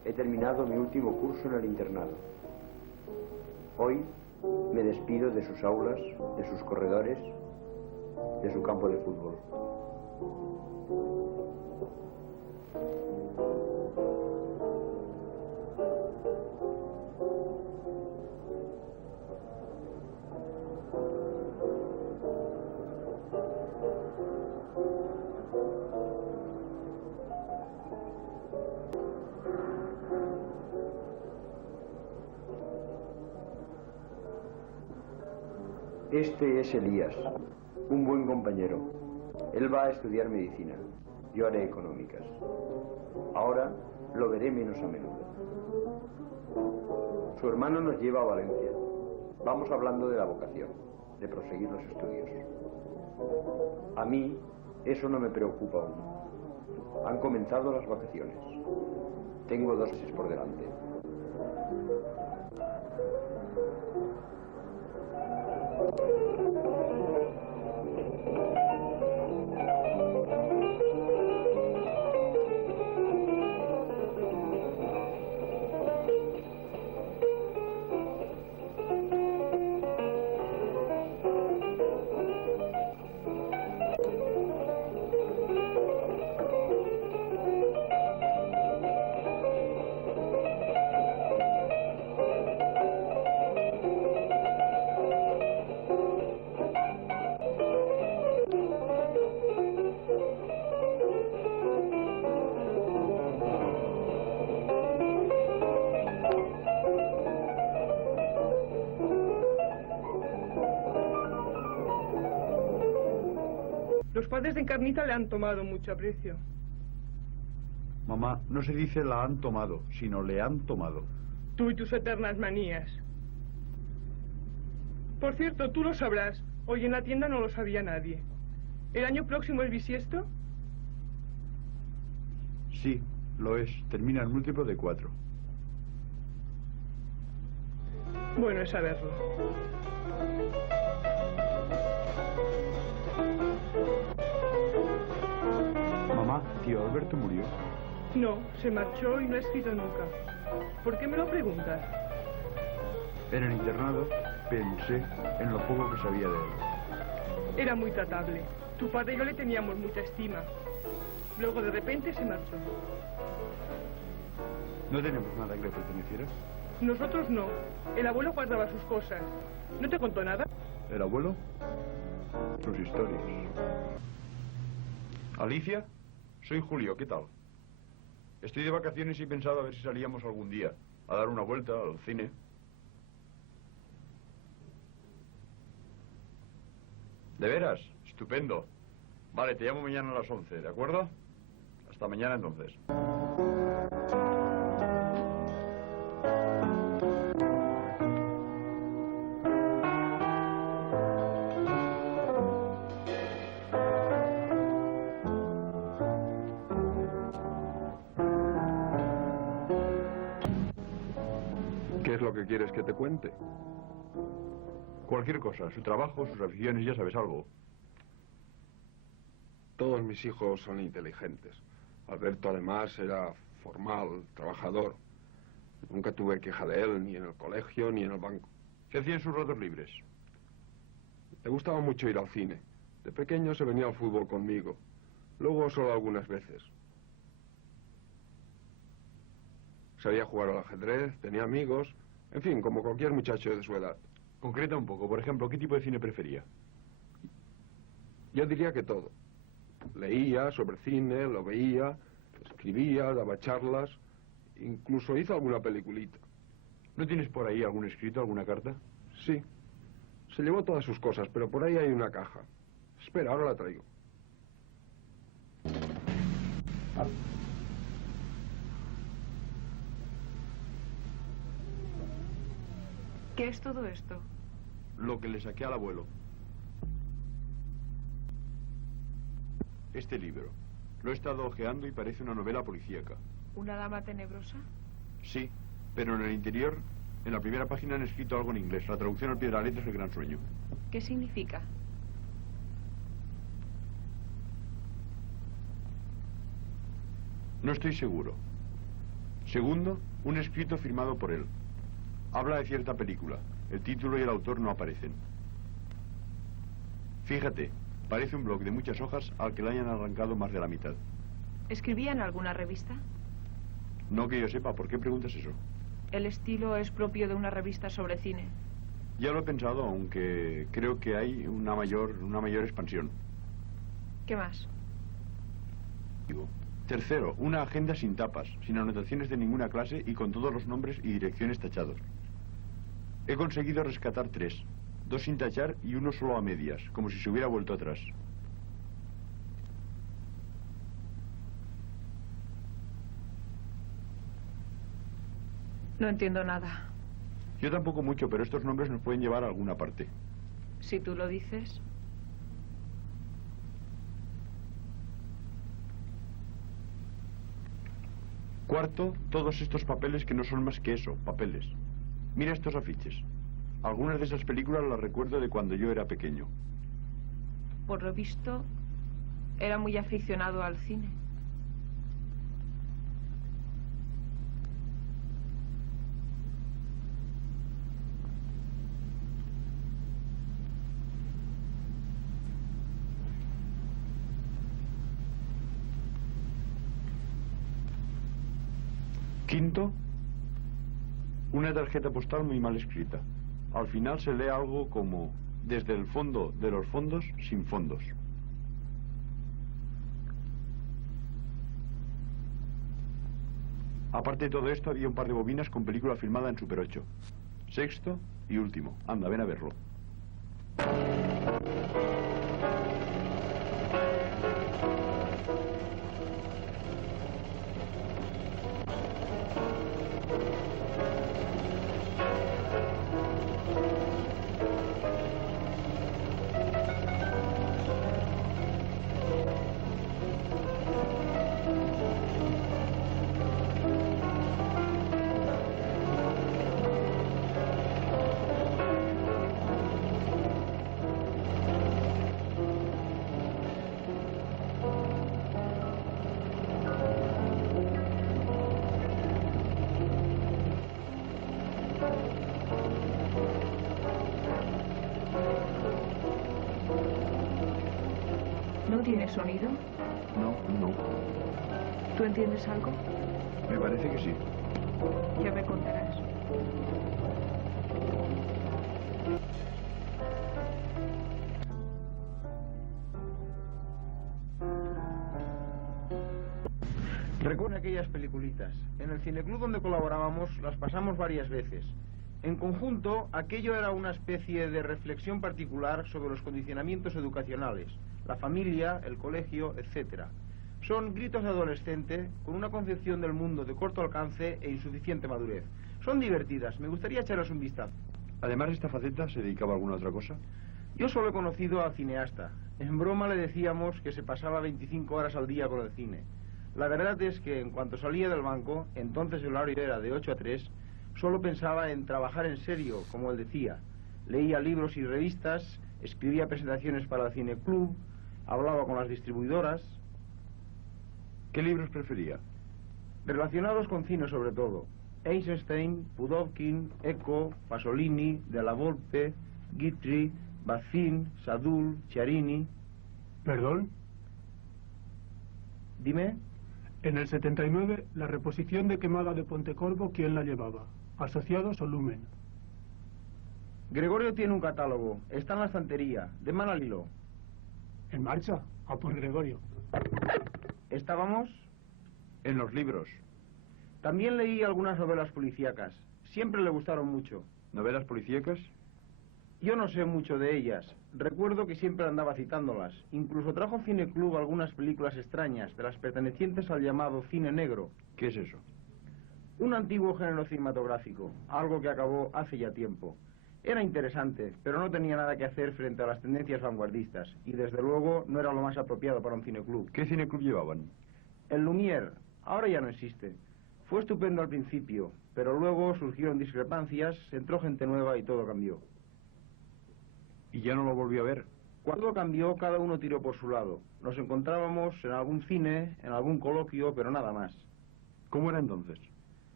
He terminado mi último curso en el internado. Hoy me despido de sus aulas, de sus corredores, de su campo de fútbol. Este es Elías, un buen compañero. Él va a estudiar medicina, yo haré económicas. Ahora lo veré menos a menudo. Su hermano nos lleva a Valencia. Vamos hablando de la vocación, de proseguir los estudios. A mí eso no me preocupa aún. Han comenzado las vacaciones. Tengo 2 meses por delante. Los padres de Encarnita le han tomado mucho aprecio. Mamá, no se dice la han tomado, sino le han tomado. Tú y tus eternas manías. Por cierto, tú lo sabrás. Hoy en la tienda no lo sabía nadie. ¿El año próximo es bisiesto? Sí, lo es. Termina el múltiplo de 4. Bueno es saberlo. Mamá, tío Alberto murió. No, se marchó y no ha escrito nunca. ¿Por qué me lo preguntas? En el internado pensé en lo poco que sabía de él. Era muy tratable. Tu padre y yo le teníamos mucha estima. Luego de repente se marchó. ¿No tenemos nada que le perteneciera? Nosotros no. El abuelo guardaba sus cosas. ¿No te contó nada? ¿El abuelo? Sus historias. Alicia, soy Julio, ¿qué tal? Estoy de vacaciones y he pensado a ver si salíamos algún día a dar una vuelta al cine. ¿De veras? Estupendo. Vale, te llamo mañana a las 11, ¿de acuerdo? Hasta mañana entonces. ¿Qué es lo que quieres que te cuente? Cualquier cosa, su trabajo, sus aficiones, ya sabes algo. Todos mis hijos son inteligentes. Alberto, además, era formal, trabajador. Nunca tuve queja de él, ni en el colegio, ni en el banco. ¿Qué hacía en sus ratos libres? Le gustaba mucho ir al cine. De pequeño se venía al fútbol conmigo. Luego solo algunas veces. Sabía jugar al ajedrez, tenía amigos. En fin, como cualquier muchacho de su edad. Concreta un poco, por ejemplo, ¿qué tipo de cine prefería? Yo diría que todo. Leía sobre cine, lo veía, escribía, daba charlas, incluso hizo alguna peliculita. ¿No tienes por ahí algún escrito, alguna carta? Sí. Se llevó todas sus cosas, pero por ahí hay una caja. Espera, ahora la traigo. ¿Qué es todo esto? Lo que le saqué al abuelo. Este libro. Lo he estado hojeando y parece una novela policíaca. ¿Una dama tenebrosa? Sí, pero en el interior, en la primera página han escrito algo en inglés. La traducción al pie de la letra es El gran sueño. ¿Qué significa? No estoy seguro. Segundo, un escrito firmado por él. Habla de cierta película. El título y el autor no aparecen. Fíjate, parece un bloc de muchas hojas al que le hayan arrancado más de la mitad. ¿Escribía en alguna revista? No que yo sepa, ¿por qué preguntas eso? El estilo es propio de una revista sobre cine. Ya lo he pensado, aunque creo que hay una mayor expansión. ¿Qué más? Tercero, una agenda sin tapas, sin anotaciones de ninguna clase y con todos los nombres y direcciones tachados. He conseguido rescatar 3, 2 sin tachar y 1 solo a medias, como si se hubiera vuelto atrás. No entiendo nada. Yo tampoco mucho, pero estos nombres nos pueden llevar a alguna parte. Si tú lo dices. Cuarto, todos estos papeles que no son más que eso, papeles. Mira estos afiches. Algunas de esas películas las recuerdo de cuando yo era pequeño. Por lo visto, era muy aficionado al cine. Quinto, una tarjeta postal muy mal escrita. Al final se lee algo como desde el fondo de los fondos sin fondos. Aparte de todo esto, había un par de bobinas con película filmada en Super 8. Sexto y último. Anda, ven a verlo. ¿No tiene sonido? No. ¿Tú entiendes algo? Me parece que sí. Ya me contarás. Recuerdo aquellas peliculitas. En el cineclub donde colaborábamos las pasamos varias veces. En conjunto, aquello era una especie de reflexión particular sobre los condicionamientos educacionales, la familia, el colegio, etc. Son gritos de adolescente con una concepción del mundo de corto alcance e insuficiente madurez. Son divertidas, me gustaría echarles un vistazo. Además de esta faceta, ¿se dedicaba a alguna otra cosa? Yo solo he conocido al cineasta. En broma le decíamos que se pasaba 25 horas al día con el cine. La verdad es que en cuanto salía del banco, entonces el horario era de 8 a 3, solo pensaba en trabajar en serio, como él decía. Leía libros y revistas, escribía presentaciones para el cineclub, hablaba con las distribuidoras. ¿Qué libros prefería? Relacionados con cine sobre todo. Eisenstein, Pudovkin, Eco, Pasolini, De la Volpe, Guitry, Bazin, Sadul, Chiarini. ¿Perdón? Dime. En el 79, la reposición de Quemada de Pontecorvo, ¿quién la llevaba? ¿Asociados o Lumen? Gregorio tiene un catálogo. Está en la estantería. De mano al hilo. ¿En marcha? A por Gregorio. ¿Estábamos? En los libros. También leí algunas novelas policíacas. Siempre le gustaron mucho. ¿Novelas policíacas? Yo no sé mucho de ellas. Recuerdo que siempre andaba citándolas. Incluso trajo al cineclub algunas películas extrañas, de las pertenecientes al llamado cine negro. ¿Qué es eso? Un antiguo género cinematográfico, algo que acabó hace ya tiempo. Era interesante, pero no tenía nada que hacer frente a las tendencias vanguardistas, y desde luego no era lo más apropiado para un cineclub. ¿Qué cineclub llevaban? El Lumière, ahora ya no existe. Fue estupendo al principio, pero luego surgieron discrepancias, entró gente nueva y todo cambió. ¿Y ya no lo volví a ver? Cuando cambió, cada uno tiró por su lado. Nos encontrábamos en algún cine, en algún coloquio, pero nada más. ¿Cómo era entonces?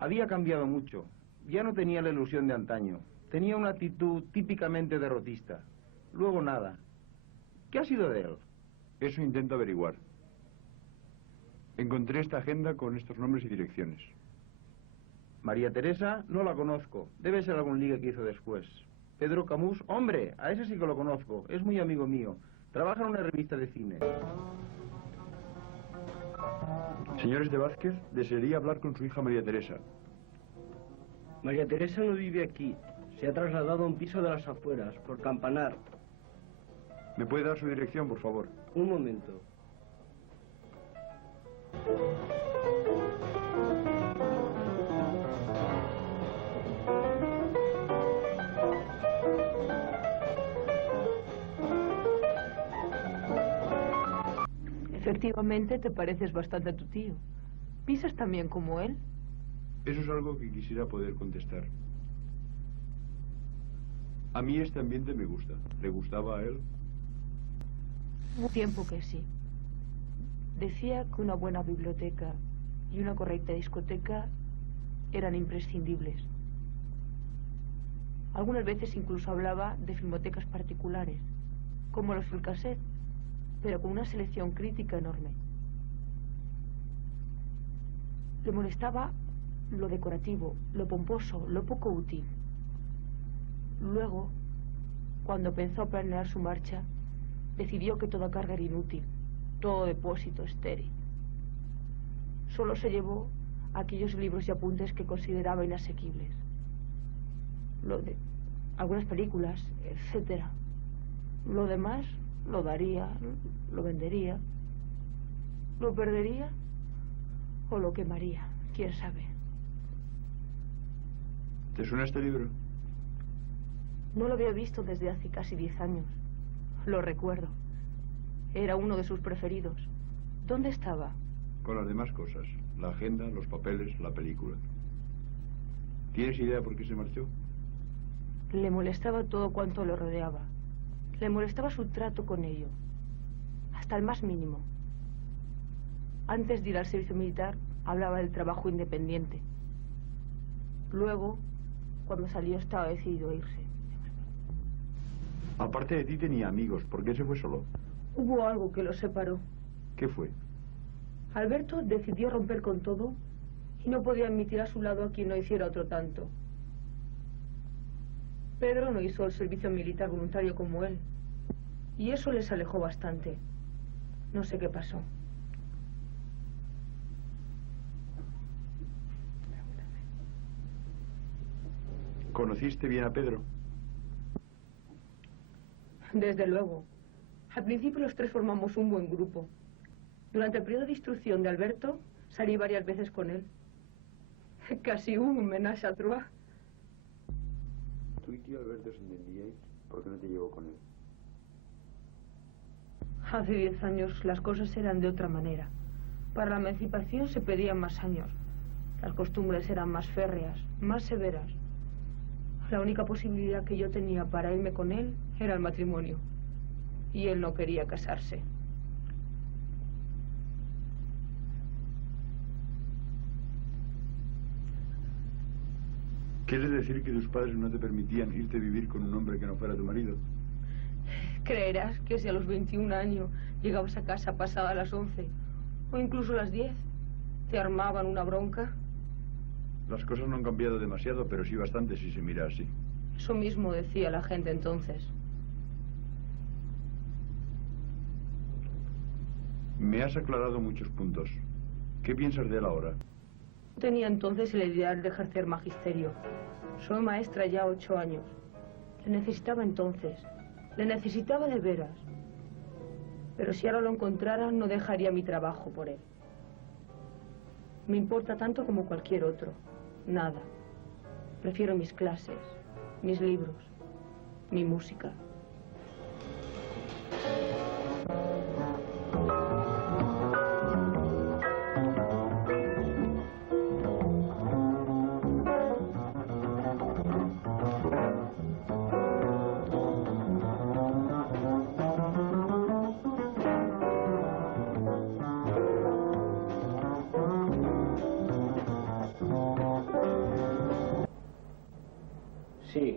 Había cambiado mucho. Ya no tenía la ilusión de antaño. Tenía una actitud típicamente derrotista. Luego nada. ¿Qué ha sido de él? Eso intento averiguar. Encontré esta agenda con estos nombres y direcciones. María Teresa, no la conozco. Debe ser algún ligue que hizo después. Pedro Camus, hombre, a ese sí que lo conozco. Es muy amigo mío. Trabaja en una revista de cine. Señores de Vázquez, desearía hablar con su hija María Teresa. María Teresa no vive aquí. Se ha trasladado a un piso de las afueras, por Campanar. ¿Me puede dar su dirección, por favor? Un momento. Efectivamente, te pareces bastante a tu tío. ¿Piensas también como él? Eso es algo que quisiera poder contestar. A mí este ambiente me gusta. ¿Le gustaba a él? Un tiempo que sí. Decía que una buena biblioteca y una correcta discoteca eran imprescindibles. Algunas veces incluso hablaba de filmotecas particulares, como los Filcaset, pero con una selección crítica enorme. Le molestaba lo decorativo, lo pomposo, lo poco útil. Luego, cuando pensó planear su marcha, decidió que toda carga era inútil, todo depósito estéril. Solo se llevó aquellos libros y apuntes que consideraba inasequibles. Lo de algunas películas, etc. Lo demás lo daría, lo vendería, lo perdería o lo quemaría, quién sabe. ¿Te suena este libro? No lo había visto desde hace casi 10 años. Lo recuerdo. Era uno de sus preferidos. ¿Dónde estaba? Con las demás cosas. La agenda, los papeles, la película. ¿Tienes idea por qué se marchó? Le molestaba todo cuanto lo rodeaba. Le molestaba su trato con ello. Hasta el más mínimo. Antes de ir al servicio militar, hablaba del trabajo independiente. Luego, cuando salió, estaba decidido a irse. Aparte de ti tenía amigos. ¿Por qué se fue solo? Hubo algo que los separó. ¿Qué fue? Alberto decidió romper con todo y no podía admitir a su lado a quien no hiciera otro tanto. Pedro no hizo el servicio militar voluntario como él, y eso les alejó bastante. No sé qué pasó. ¿Conociste bien a Pedro? Desde luego. Al principio los tres formamos un buen grupo. Durante el periodo de instrucción de Alberto, salí varias veces con él. Casi hubo un ménage à trois. ¿Tú y tío Alberto se entendíais? ¿Por qué no te llevó con él? Hace 10 años las cosas eran de otra manera. Para la emancipación se pedían más años. Las costumbres eran más férreas, más severas. La única posibilidad que yo tenía para irme con él era el matrimonio. Y él no quería casarse. ¿Quieres decir que tus padres no te permitían irte a vivir con un hombre que no fuera tu marido? ¿Creerás que si a los 21 años llegabas a casa pasada las 11 o incluso las 10, te armaban una bronca? Las cosas no han cambiado demasiado, pero sí bastante si se mira así. Eso mismo decía la gente entonces. Me has aclarado muchos puntos. ¿Qué piensas de él ahora? Tenía entonces el ideal de ejercer magisterio. Soy maestra ya 8 años. Le necesitaba entonces. Le necesitaba de veras. Pero si ahora lo encontrara, no dejaría mi trabajo por él. Me importa tanto como cualquier otro. Nada. Prefiero mis clases, mis libros, mi música.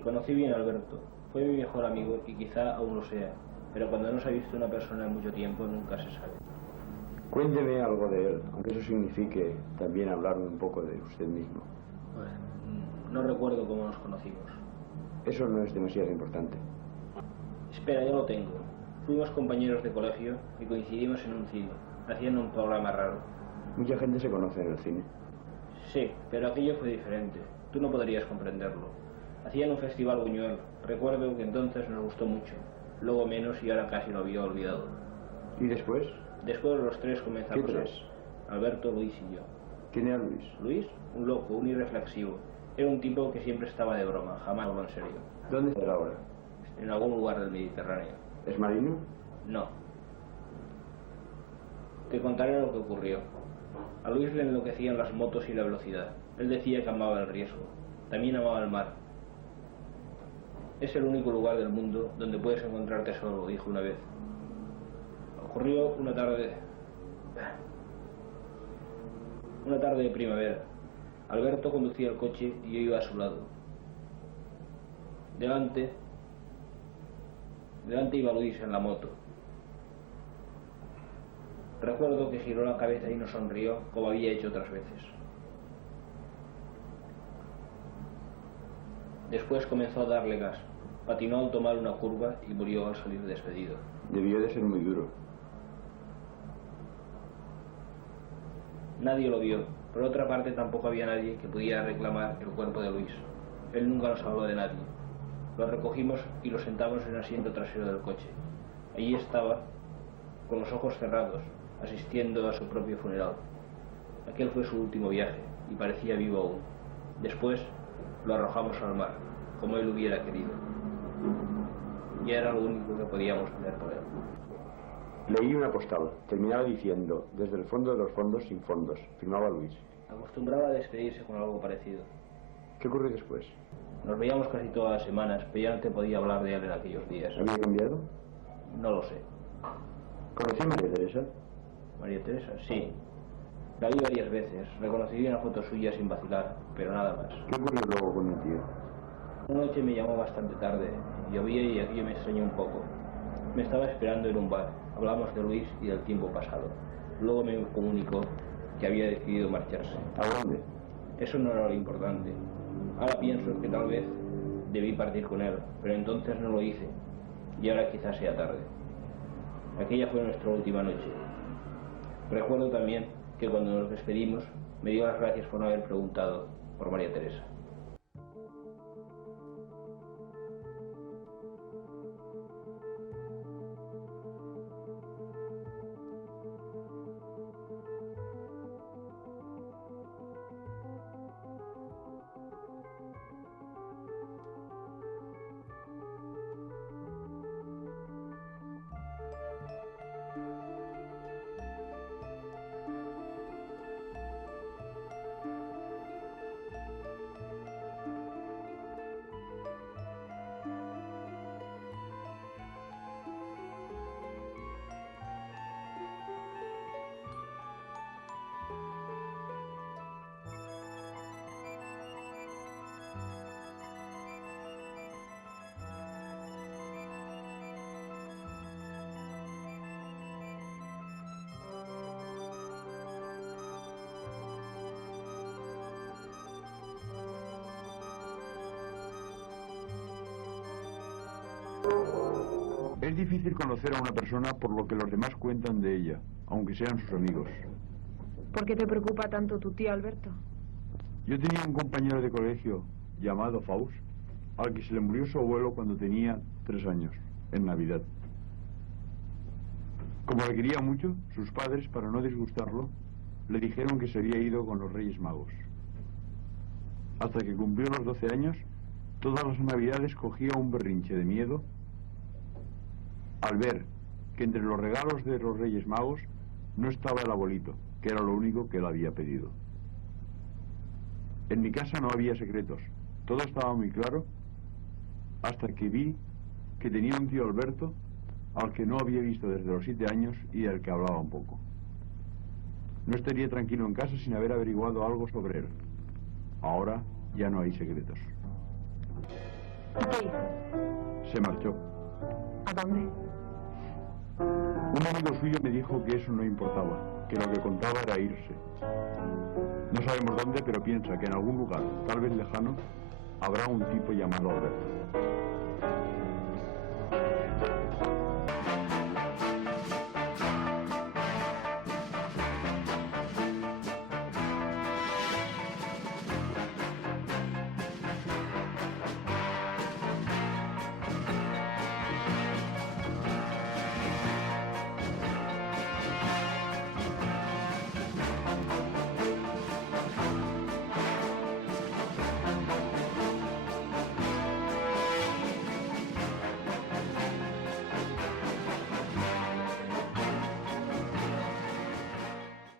conocí bien a Alberto. Fue mi mejor amigo y quizá aún lo sea, pero cuando no se ha visto una persona en mucho tiempo nunca se sabe. Cuénteme algo de él, aunque eso signifique también hablarme un poco de usted mismo. Bueno, no recuerdo cómo nos conocimos. Eso no es demasiado importante. Espera, ya lo tengo. Fuimos compañeros de colegio y coincidimos en un cine, haciendo un programa raro. Mucha gente se conoce en el cine. Sí, pero aquello fue diferente. Tú no podrías comprenderlo. Hacían un festival Buñuel. Recuerdo que entonces nos gustó mucho. Luego menos y ahora casi lo había olvidado. ¿Y después? Después los tres comenzamos. ¿Qué tres? Alberto, Luis y yo. ¿Quién era Luis? Luis, un loco, un irreflexivo. Era un tipo que siempre estaba de broma, jamás habló en serio. ¿Dónde está ahora? En algún lugar del Mediterráneo. ¿Es marino? No. Te contaré lo que ocurrió. A Luis le enloquecían las motos y la velocidad. Él decía que amaba el riesgo. También amaba el mar. Es el único lugar del mundo donde puedes encontrarte solo, dijo una vez. Ocurrió una tarde de primavera. Alberto conducía el coche y yo iba a su lado. Delante iba Luis en la moto. Recuerdo que giró la cabeza y nos sonrió como había hecho otras veces. Después comenzó a darle gas. Patinó al tomar una curva y murió al salir despedido. Debió de ser muy duro. Nadie lo vio. Por otra parte, tampoco había nadie que pudiera reclamar el cuerpo de Luis. Él nunca nos habló de nadie. Lo recogimos y lo sentamos en el asiento trasero del coche. Allí estaba, con los ojos cerrados, asistiendo a su propio funeral. Aquel fue su último viaje y parecía vivo aún. Después lo arrojamos al mar, como él hubiera querido. Ya era lo único que podíamos hacer por él. Leí una postal. Terminaba diciendo, desde el fondo de los fondos sin fondos. Firmaba Luis. Acostumbraba a despedirse con algo parecido. ¿Qué ocurrió después? Nos veíamos casi todas las semanas, pero ya no te podía hablar de él en aquellos días. ¿Había cambiado? No lo sé. ¿Conocí a María Teresa? María Teresa, sí. La vi varias veces. Reconocí una foto suya sin vacilar, pero nada más. ¿Qué ocurrió luego con mi tío? Una noche me llamó bastante tarde. Llovía y aquello me extrañó un poco. Me estaba esperando en un bar. Hablamos de Luis y del tiempo pasado. Luego me comunicó que había decidido marcharse. ¿A dónde? Eso no era lo importante. Ahora pienso que tal vez debí partir con él, pero entonces no lo hice. Y ahora quizás sea tarde. Aquella fue nuestra última noche. Recuerdo también que cuando nos despedimos me dio las gracias por no haber preguntado por María Teresa. Es difícil conocer a una persona por lo que los demás cuentan de ella, aunque sean sus amigos. ¿Por qué te preocupa tanto tu tío, Alberto? Yo tenía un compañero de colegio llamado Faust, al que se le murió su abuelo cuando tenía 3 años, en Navidad. Como le quería mucho, sus padres, para no disgustarlo, le dijeron que se había ido con los Reyes Magos. Hasta que cumplió los 12 años, todas las Navidades cogía un berrinche de miedo al ver que entre los regalos de los Reyes Magos no estaba el abuelito, que era lo único que él había pedido. En mi casa no había secretos, todo estaba muy claro, hasta que vi que tenía un tío Alberto al que no había visto desde los 7 años y del que hablaba un poco. No estaría tranquilo en casa sin haber averiguado algo sobre él. Ahora ya no hay secretos. ¿Y qué hizo? Se marchó. ¿A dónde? Un amigo suyo me dijo que eso no importaba, que lo que contaba era irse. No sabemos dónde, pero piensa que en algún lugar, tal vez lejano, habrá un tipo llamado Alberto.